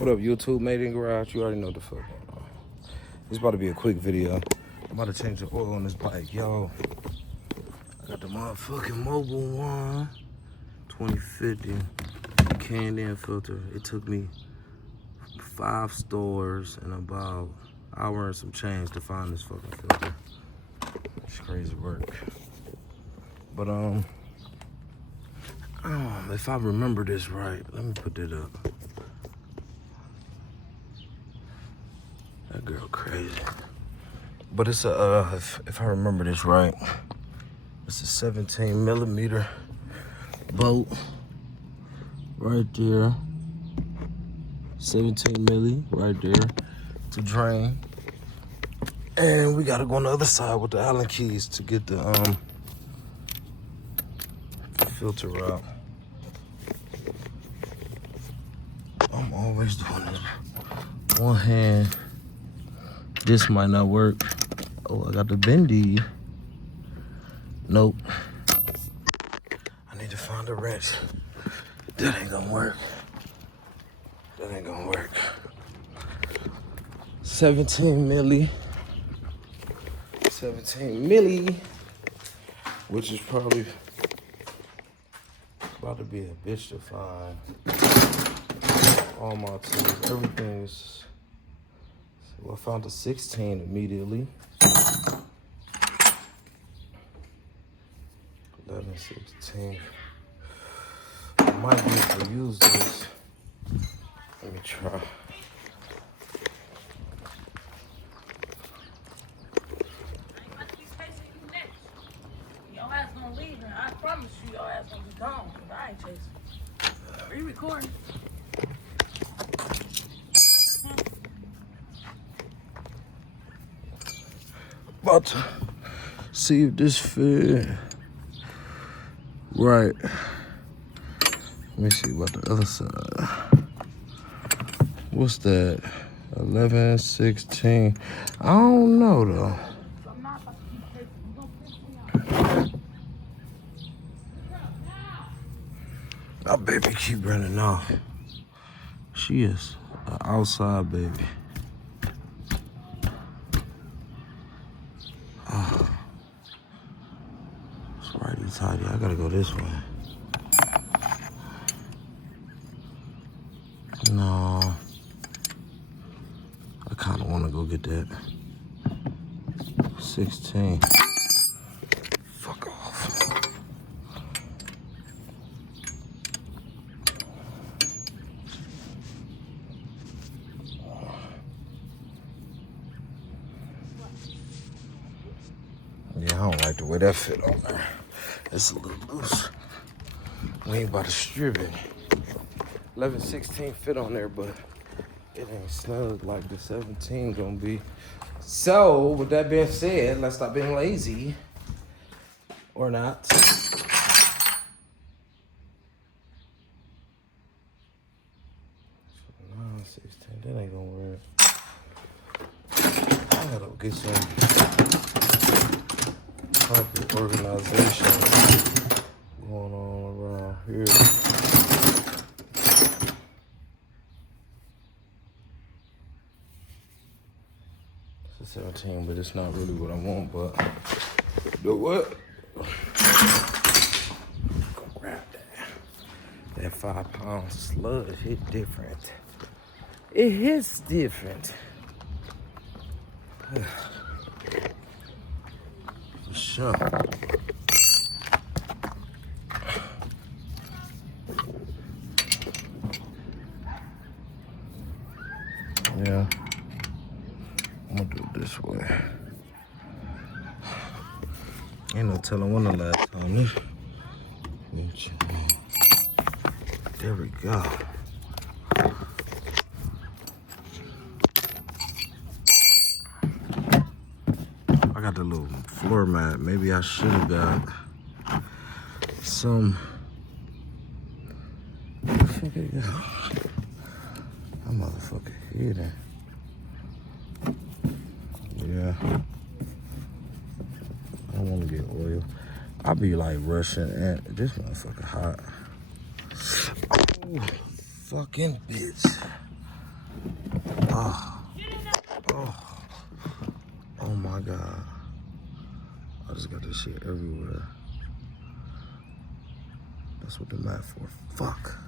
What up, YouTube? Made in Garage. You already know the fuck going on. This about to be a quick video. I'm about to change the oil on this bike, yo. I got the motherfucking Mobil 1 2050 canned-in filter. It took me 5 stores and about an hour and some change to find this fucking filter. It's crazy work. But if I remember this right, let me put that up. That girl crazy. But it's a if I remember this right, it's a 17 millimeter bolt right there. 17 milli right there to drain. And we gotta go on the other side with the Allen keys to get the filter out. I'm always doing this. One hand. This might not work. Oh, I got the bendy. Nope. I need to find a wrench. That ain't gonna work. That ain't gonna work. 17 milli. 17 milli. Which is probably about to be a bitch to find. All my tools, everything is. Well, I found a 16 immediately. 11, 16. I might be able to use this. Let me try. Your ass gonna leave, and I promise you, your ass gonna be gone. But I ain't chasing. Are you recording? About to see if this fit. Right. Let me see about the other side. What's that? 11, 16. I don't know though. I'm not about to keep chasing. You gonna piss me off. My baby keep running off. She is an outside baby. Oh. It's righty tighty. I gotta go this way. No. I kinda wanna go get that. 16. Fuck off. Yeah, I don't like the way that fit on there. It's a little loose. We ain't about to strip it. 11, 16 fit on there, but it ain't snug like the 17 gonna be. So, with that being said, let's stop being lazy. Or not. 9, 16, that ain't gonna work. I gotta get some carpet organization going on around here. It's a 17, but it's not really what I want, but the what? Go grab that. That 5-pound sludge hit different. It hits different. For sure. Yeah. I'm gonna do it this way. Ain't no telling when the last time this. There we go. I got the little floor mat. Maybe I should have got some. Where the fuck it go? That motherfucker hidden. Yeah. I don't want to get oil. I be like rushing and this motherfucker hot. Oh, fucking bitch. Oh, oh, oh my God. I just got this shit everywhere. That's what the mat for. Fuck.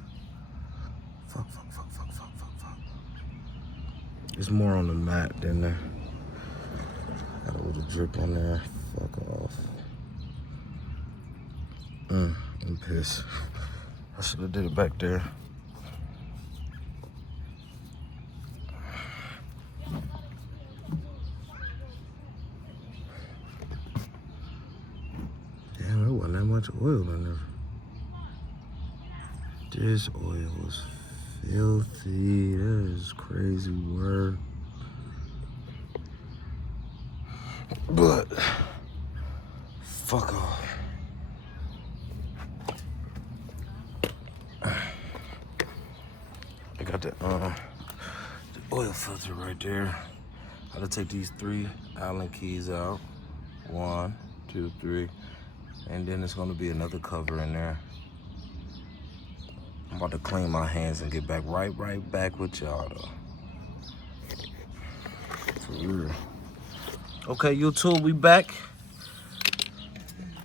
Fuck. There's more on the mat than there. Got a little drip on there. Fuck off. I'm pissed. I should have did it back there. Damn, there wasn't that much oil in there. This oil was filthy. That is crazy work. But fuck off. I got the oil filter right there. I gotta take these 3 Allen keys out. 1, 2, 3. And then there's gonna be another cover in there. I'm about to clean my hands and get back right back with y'all though. For real. Okay, YouTube, we back.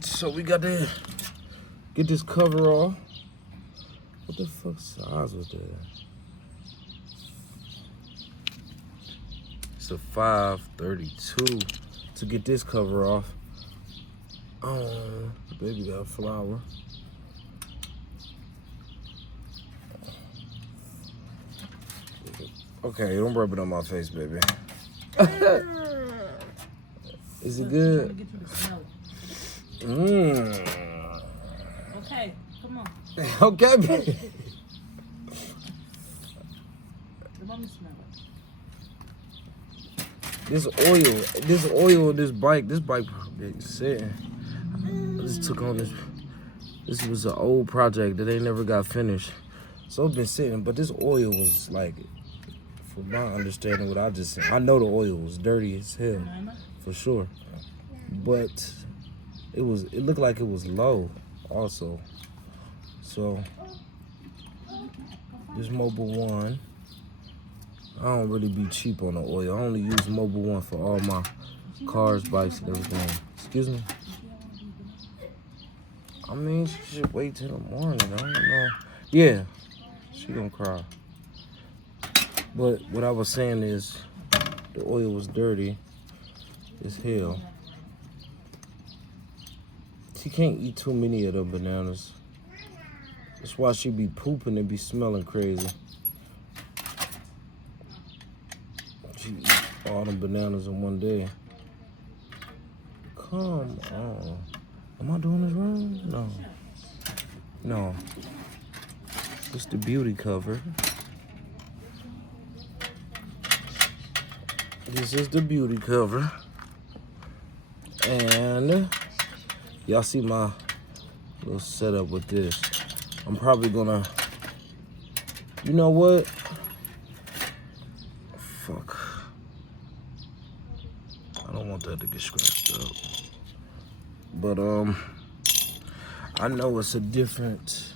So we got to get this cover off. What the fuck size was that? It's a 532 to get this cover off. Oh, the baby got a flower. Okay, don't rub it on my face, baby. Is it good? Get you to smell it. Okay, come on. Okay, baby. Let me smell it. This oil, this bike been sitting. I just took on this. This was an old project that they never got finished. So it's been sitting, but this oil was like, from my understanding, what I just said, I know the oil was dirty as hell, for sure. But it looked like it was low also. So this Mobil 1, I don't really be cheap on the oil. I only use Mobil 1 for all my cars, bikes, and everything. Excuse me? I mean, she should wait till the morning. I don't know. Yeah, she gonna cry. But what I was saying is, the oil was dirty as hell. She can't eat too many of them bananas. That's why she be pooping and be smelling crazy. She eat all them bananas in one day. Come on. Am I doing this wrong? No. No. It's the beauty cover. This is the beauty cover. And y'all see my little setup with this. I'm probably gonna, you know what? Fuck. I don't want that to get scratched up. But I know it's a different,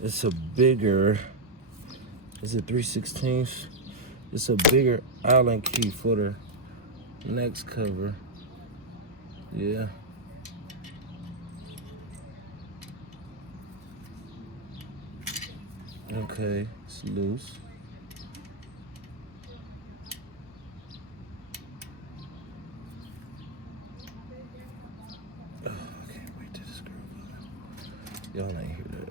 it's a bigger, is it 3/16? It's a bigger Allen key for the next cover. Yeah. Okay, it's loose. Oh, I can't wait till this girl. Y'all ain't hear that.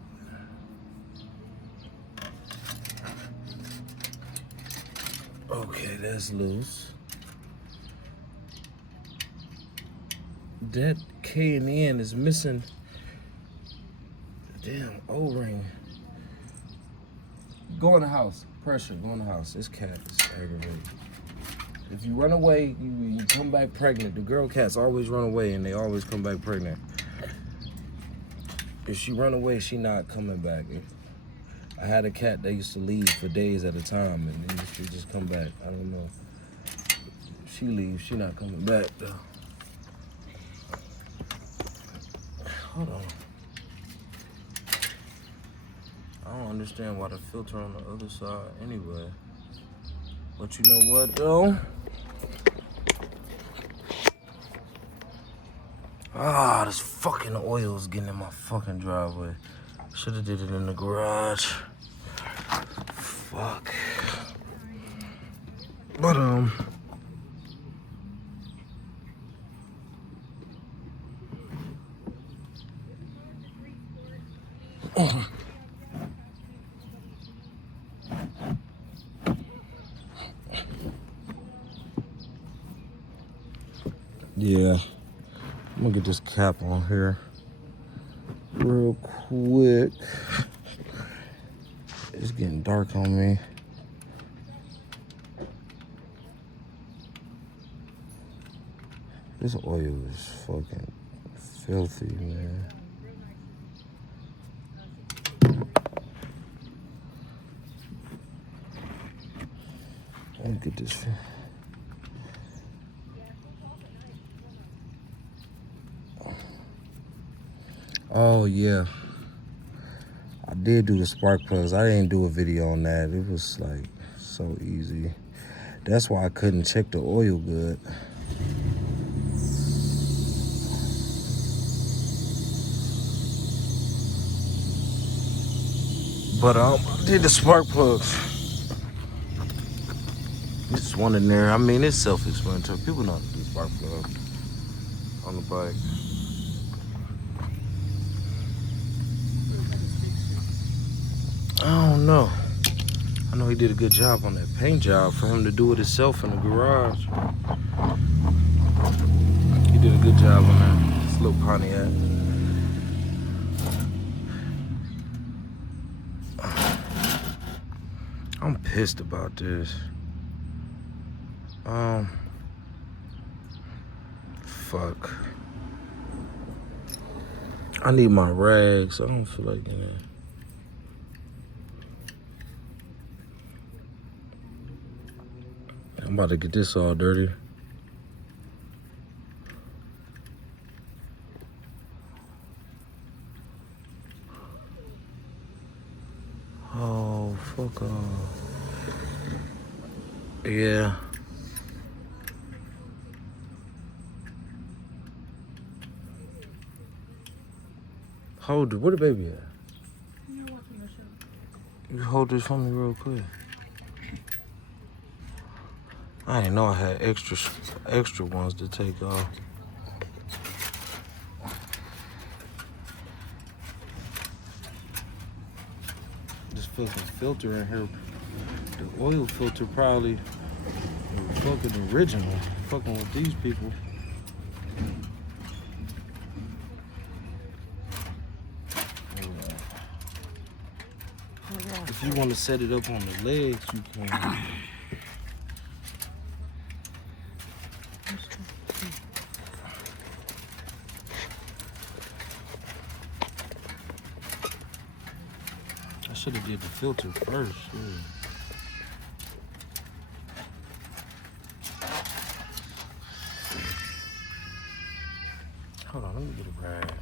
Okay, that's loose. That K and N is missing. Damn O-ring. Go in the house. Pressure. Go in the house. This cat is aggravating. If you run away, you come back pregnant. The girl cats always run away and they always come back pregnant. If she run away, she not coming back. I had a cat that used to leave for days at a time and then she just come back. I don't know. If she leaves, she not coming back though. Hold on. I don't understand why the filter on the other side anyway. But you know what though? Ah, this fucking oil is getting in my fucking driveway. Should've did it in the garage. Fuck. But yeah, I'm gonna get this cap on here real quick. It's getting dark on me. This oil is fucking filthy, man. Let me get this. Oh yeah, I did do the spark plugs. I didn't do a video on that. It was like so easy. That's why I couldn't check the oil good. But I did the spark plugs. There's one in there. I mean, it's self-explanatory. People know how to do spark plugs on the bike. I don't know. I know he did a good job on that paint job for him to do it himself in the garage. He did a good job on that. This little Pontiac. I'm pissed about this. Fuck. I need my rags. I don't feel like getting it. I'm about to get this all dirty. Oh, fuck off. Yeah. Hold it. Where the baby at? You hold this for me real quick. I didn't know I had extra ones to take off. This fucking filter in here, the oil filter probably fucking original. Fucking with these people. If you want to set it up on the legs, you can. I should have did the filter first. Yeah. Hold on, let me get a rag.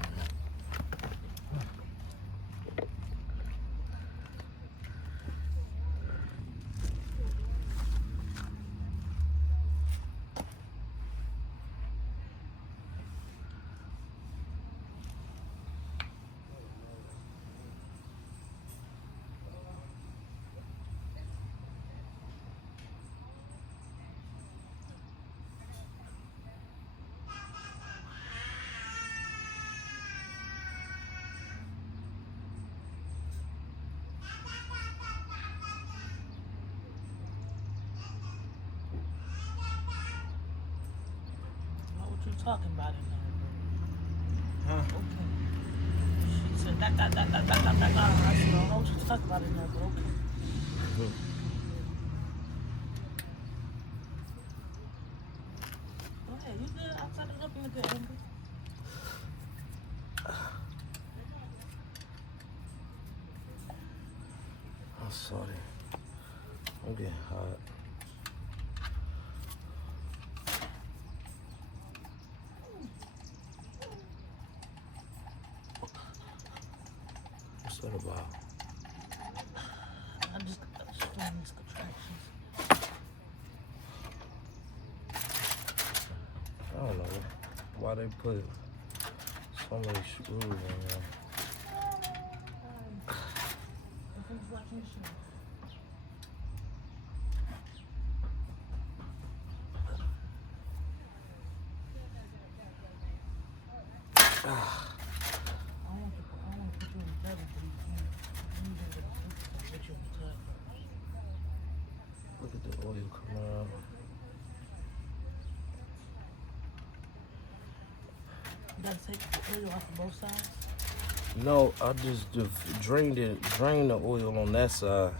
Talking about it now. Huh? Okay. She said that. I said, I don't know what you're talking about it now, but okay. Go ahead, you good? I'll set it up in a good angle. I'm sorry. I'm getting hot. What's that about? I just doing these contractions. why they put so many screws in there. Look at the oil coming out. You gotta take the oil off of both sides? No, I just drained the oil on that side.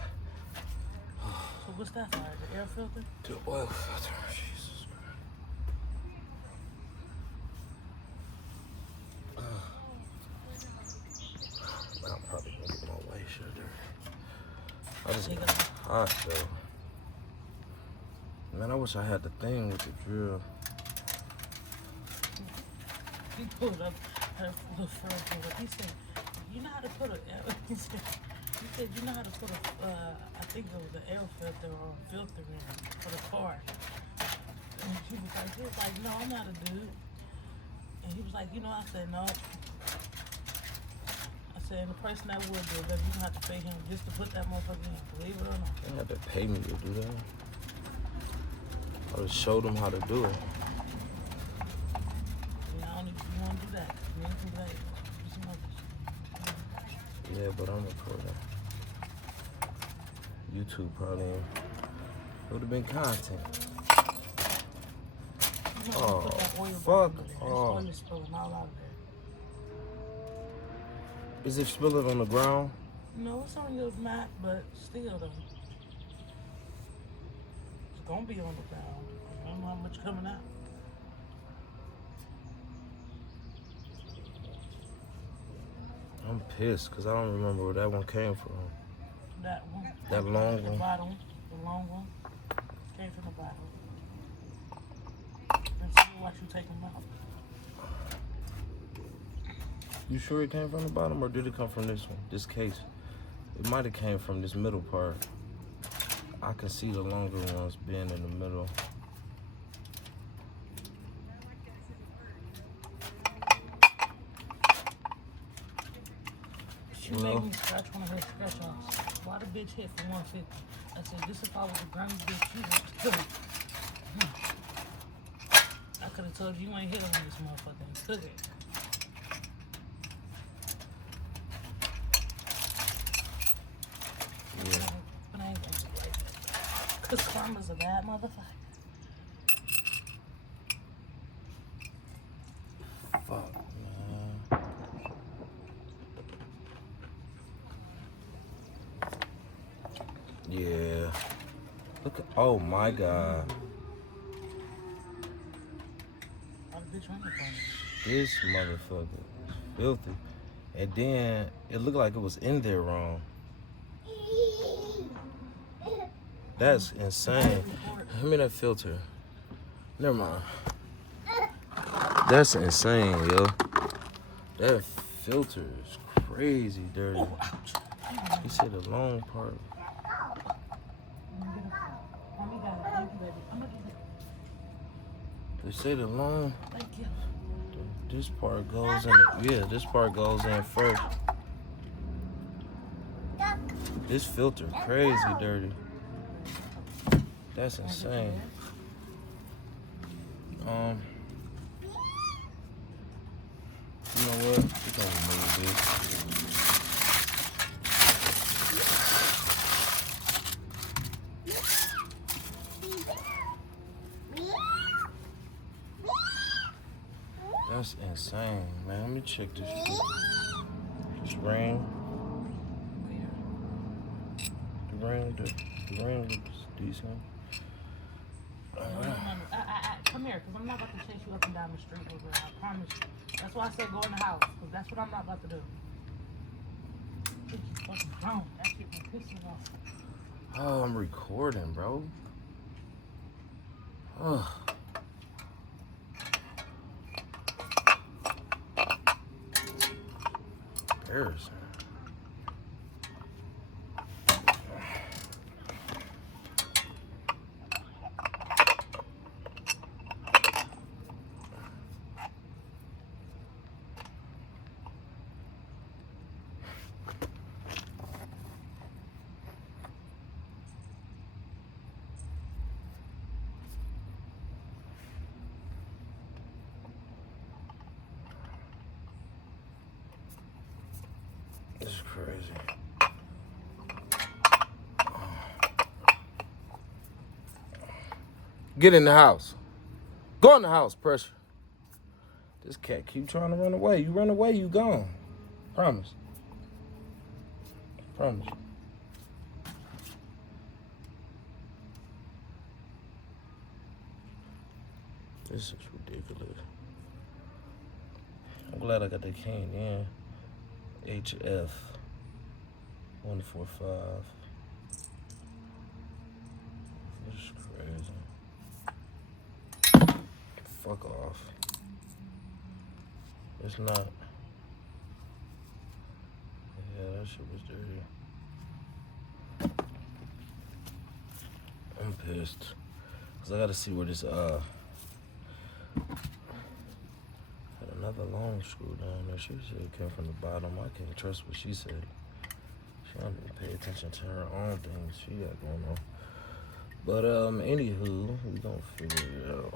So what's that side? The air filter? The oil filter. Jesus Christ. Man, I'm probably gonna get my white shirt there. I just got hot though. Man, I wish I had the thing with the drill. He pulled up her little front door. He said, you know how to put a, he said, you know how to put a, I think it was an air filter or a filter in for the car. And he was like, no, I'm not a dude. And he was like, you know, I said, no. I said, and the person that would do it, you don't have to pay him just to put that motherfucker in, believe it or not. They had to pay me to do that. I just showed them how to do it. Yeah, but I'm recording. YouTube probably would have been content. Oh, fuck. Oh. Is it spilling on the ground? No, it's on your mat, but still though. It's gonna be on the ground. I don't know how much coming out. I'm pissed because I don't remember where that one came from. That one? That long the one? Bottom, the long one came from the bottom. And see what you take them out. You sure it came from the bottom or did it come from this one, this case? It might have came from this middle part. I can see the longer ones being in the middle. She made me scratch one of her scratch offs. Why the bitch hit for 150? I said, this if I was a grown bitch, you would kill it. I could have told you ain't hit on this motherfucker and took it. Yeah. But I ain't gonna do like that. Cause karma's a bad motherfucker. Fuck, man. Yeah. Look at, oh my God. This motherfucker is filthy. And then it looked like it was in there wrong. That's insane. Give me that filter. Never mind. That's insane, yo. That filter is crazy dirty. He said the long part. They say the long. Thank you. This part goes in. Yeah, this part goes in first. This filter crazy dirty. That's insane. You know what? We're gonna remove this. That's insane, man. Let me check this shit. This ring. The ring looks decent. Come here, because I'm not about to chase you up and down the street over there. I promise you. That's why I said go in the house, because that's what I'm not about to do. Bitch is fucking grown. That shit will piss me off. Oh, I'm recording, bro. Oh. Embarrassing. Get in the house. Go in the house, pressure. This cat keep trying to run away. You run away, you gone. Promise. Promise. This is ridiculous. I'm glad I got the cane in. HF 145. This is crazy. Fuck off. It's not. Yeah, that shit was dirty. I'm pissed. Cause I gotta see where this had another long screw down there. She said it came from the bottom. I can't trust what she said. She don't even pay attention to her own things she got going on. But anywho, we gonna figure it out.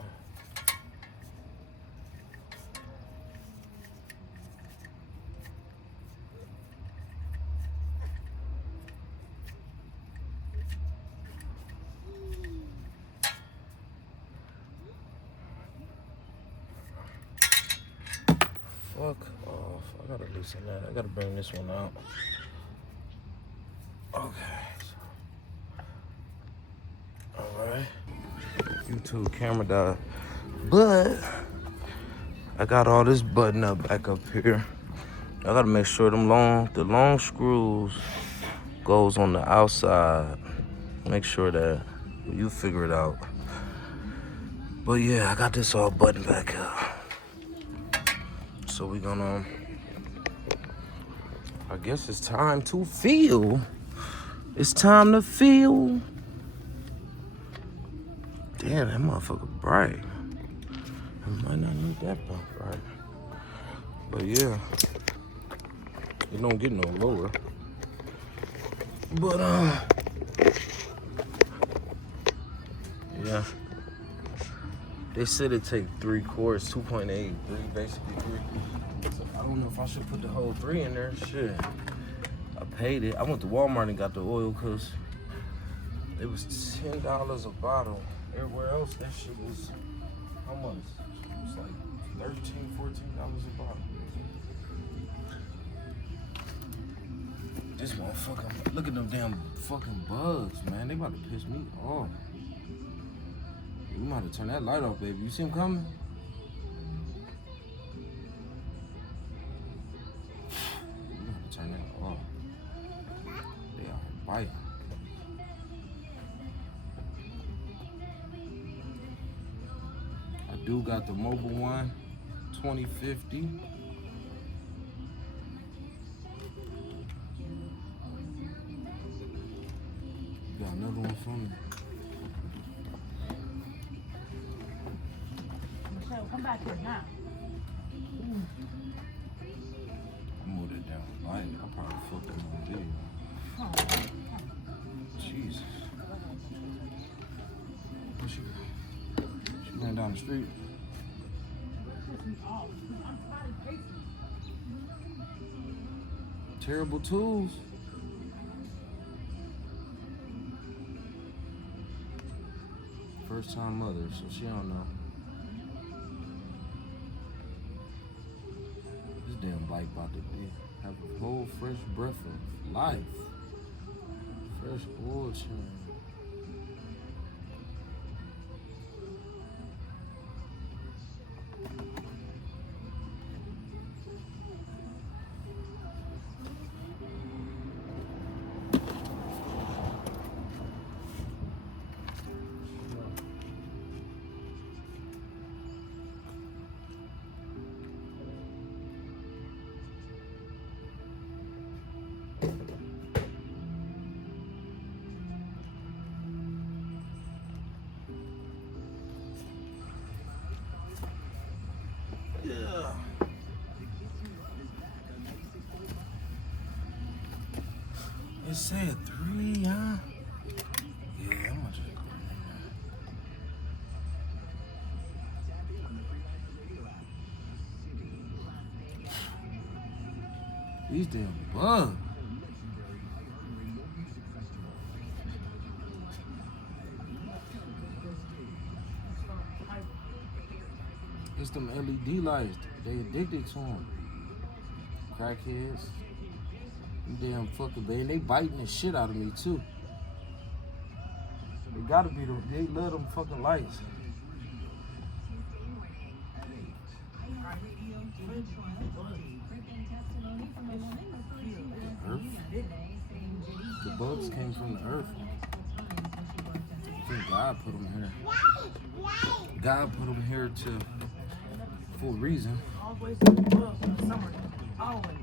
Fuck off. I gotta loosen that. I gotta bring this one out. Okay. Alright. YouTube camera died. But I got all this button up back up here. I gotta make sure the long screws goes on the outside. Make sure that you figure it out. But yeah, I got this all buttoned back up. So we gonna, I guess it's time to feel. It's time to feel. Damn, that motherfucker bright. I might not need that bright. But yeah, it don't get no lower. But yeah. They said it take 3 quarts, 2.8, basically 3. So I don't know if I should put the whole 3 in there. Shit. I paid it. I went to Walmart and got the oil because it was $10 a bottle. Everywhere else, that shit was, how much? It was like $13, $14 a bottle. This motherfucker, look at them damn fucking bugs, man. They about to piss me off. We might have turned that light off, baby. You see him coming? We might have turned that off. They are biting. I do got the Mobile One 2050. Got another one for me. Come back here now. I moved it down light. I probably flipped it on video. Oh. Jesus. Where she go? She ran down the street. Terrible tools. First time mother, so she don't know. Damn bike about to be have a whole fresh breath of life. Fresh oil change. Yeah. It said 3, huh? Yeah, I'm gonna just go in there. These damn bugs. It's them LED lights. They addicted to them. Crackheads. Them damn fucking baby. They biting the shit out of me too. They gotta be them. They love them fucking lights. Earth? The bugs came from the earth. I think God put them here. God put them here for a reason. Always a bug in the summer. Always.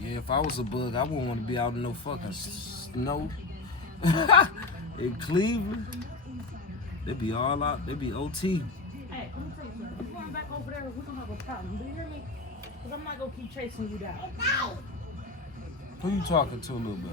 Yeah, if I was a bug, I wouldn't want to be out in no fucking snow. In Cleveland, they be all out. They be OT. Hey, let me tell you something. If you're going back over there, we're gonna have a problem. Do you hear me? Because I'm not gonna keep chasing you down. Who you talking to, little bit?